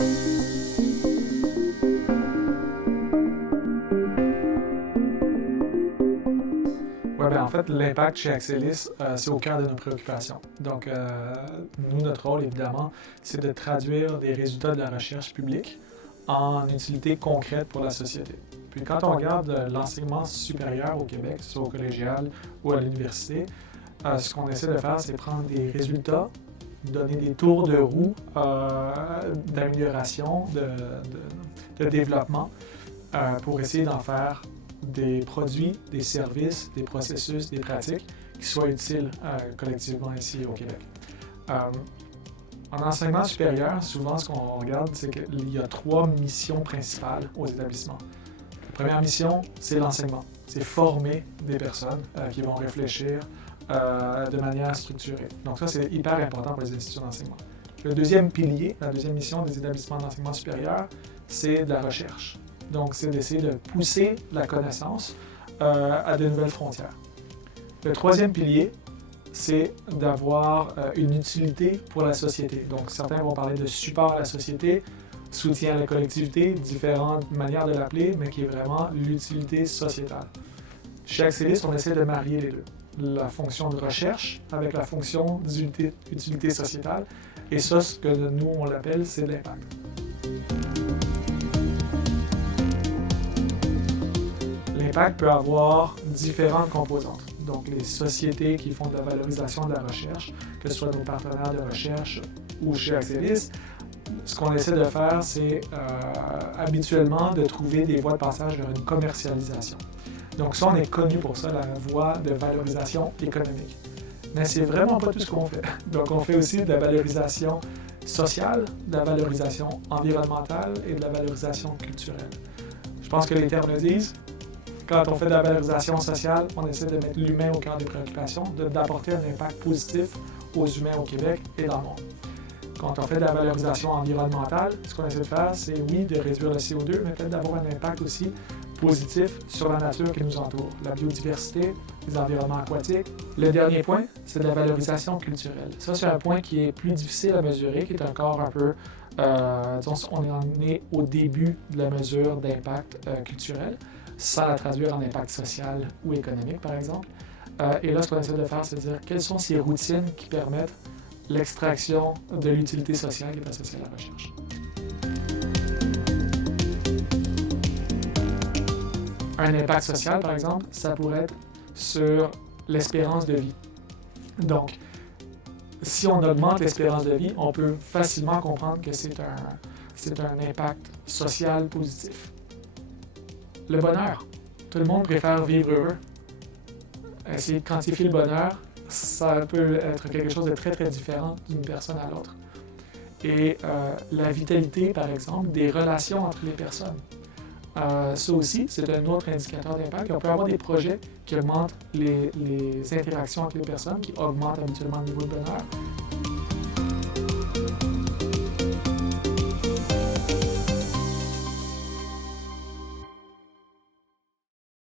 Ouais, ben en fait, l'impact chez Axelis, c'est au cœur de nos préoccupations. Donc, nous, notre rôle, évidemment, c'est de traduire des résultats de la recherche publique en utilité concrète pour la société. Puis quand on regarde l'enseignement supérieur au Québec, que ce soit au collégial ou à l'université, ce qu'on essaie de faire, c'est prendre des résultats, donner des tours de roue d'amélioration, de développement, pour essayer d'en faire des produits, des services, des processus, des pratiques qui soient utiles collectivement ici au Québec. En enseignement supérieur, souvent ce qu'on regarde, c'est qu'il y a 3 missions principales aux établissements. La première mission, c'est l'enseignement. C'est former des personnes qui vont réfléchir de manière structurée. Donc ça, c'est hyper important pour les institutions d'enseignement. Le deuxième pilier, la deuxième mission des établissements d'enseignement supérieur, c'est de la recherche. Donc, c'est d'essayer de pousser la connaissance à de nouvelles frontières. Le troisième pilier, c'est d'avoir une utilité pour la société. Donc, certains vont parler de support à la société, soutien à la collectivité, différentes manières de l'appeler, mais qui est vraiment l'utilité sociétale. Chez Axelis, on essaie de marier les deux. La fonction de recherche avec la fonction d'utilité sociétale. Et ça, ce que nous, on l'appelle, c'est de l'impact. L'impact peut avoir différentes composantes. Donc, les sociétés qui font de la valorisation de la recherche, que ce soit nos partenaires de recherche ou chez Axelis, ce qu'on essaie de faire, c'est habituellement de trouver des voies de passage vers une commercialisation. Donc ça, on est connu pour ça, la voie de valorisation économique. Mais c'est vraiment pas tout ce qu'on fait. Donc on fait aussi de la valorisation sociale, de la valorisation environnementale et de la valorisation culturelle. Je pense que les termes le disent. Quand on fait de la valorisation sociale, on essaie de mettre l'humain au cœur des préoccupations, d'apporter un impact positif aux humains au Québec et dans le monde. Quand on fait de la valorisation environnementale, ce qu'on essaie de faire, c'est oui, de réduire le CO2, mais peut-être d'avoir un impact aussi positif sur la nature qui nous entoure, la biodiversité, les environnements aquatiques. Le dernier point, c'est de la valorisation culturelle. Ça, c'est un point qui est plus difficile à mesurer, qui est encore un peu... on en est au début de la mesure d'impact culturel, sans la traduire en impact social ou économique, par exemple. Et là, ce qu'on essaie de faire, c'est de dire quelles sont ces routines qui permettent l'extraction de l'utilité sociale qui est associée à la recherche. Un impact social, par exemple, ça pourrait être sur l'espérance de vie. Donc, si on augmente l'espérance de vie, on peut facilement comprendre que c'est un impact social positif. Le bonheur. Tout le monde préfère vivre heureux. Essayer de quantifier le bonheur, ça peut être quelque chose de très, très différent d'une personne à l'autre. Et la vitalité, par exemple, des relations entre les personnes. Ça aussi, c'est un autre indicateur d'impact. On peut avoir des projets qui augmentent les interactions entre les personnes, qui augmentent habituellement le niveau de bonheur.